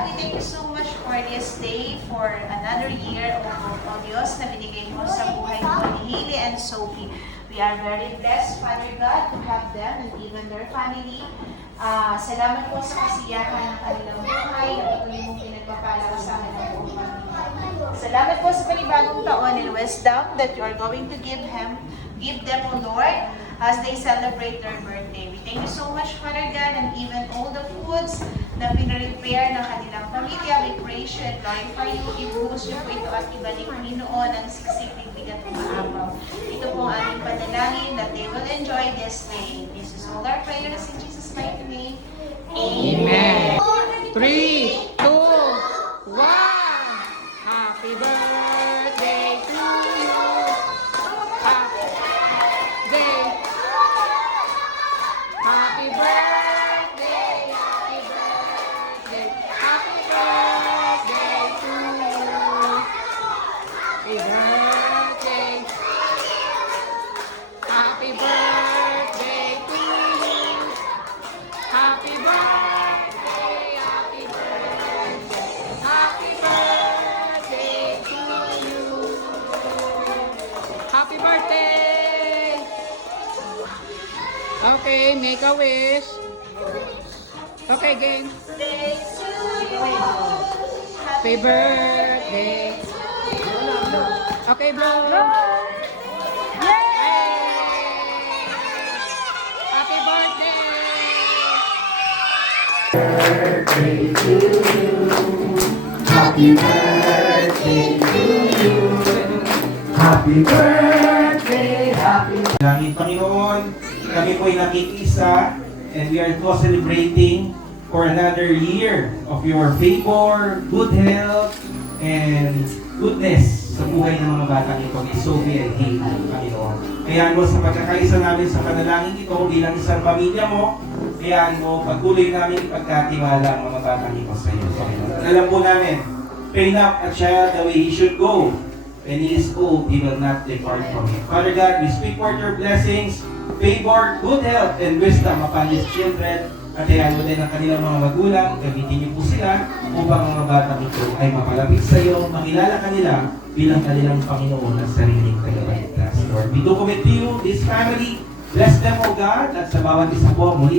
God, we thank you so much for this day, for another year, O Diyos, na binigay mo sa buhay mo ni Hailey and Sophie. We are very blessed, Father God, to have them and even their family. Salamat po sa kasiyahan ng kanilang buhay, na patuloy mong pinagpapala kasama ng buong pamilya. Salamat po sa panibagong taon and wisdom that you are going to give them, O Lord, as they celebrate their birthday. We thank you so much, Father God, and even all the foods na pinarepare ng kanilang pamilya. We praise you and glorify you. Ibuhos niyo po ito at ibalik Panginoon ang siksiping bigat ng maapaw. Ito po ang aming panalangin that they will enjoy this day. This is all our prayers in Jesus' mighty name. Amen. 3, 2, 1. Happy birthday to you. Happy birthday. Happy birthday. Happy birthday. Happy birthday to you. Happy birthday. Happy birthday to you. Happy birthday. Happy birthday. Happy birthday to you. Happy birthday. Okay, make a wish. Okay, again. Happy birthday. Okay, blow. Happy birthday. Birthday to you. Happy birthday to you. Happy birthday, happy Langit Panginoon, kami po'y nakikisa and we are co-celebrating for another year of your favor, good health, and goodness sa buhay ng mga batang ito ni Sophie and Hailey, Panginoon. Kaya mo sa pagkakaisa namin sa panalangin ito bilang isang pamilya mo, kaya mo patuloy namin ipagkatiwala ang mga batang ito sa iyo, Panginoon. Alam po namin, train up a child the way he should go. When he is old, he will not depart from it. Father God, we speak for your blessings, favor, good health, and wisdom upon these children. At hayaan mo din ang kanilang mga magulang, gamitin niyo po sila upang ang mga batang ito ay mapalapit sa iyo, makilala kanila bilang kanilang Panginoon at sariling tagapagligtas. Lord, we do commit to you, this family. Bless them, O God, at sa bawat isa po muli.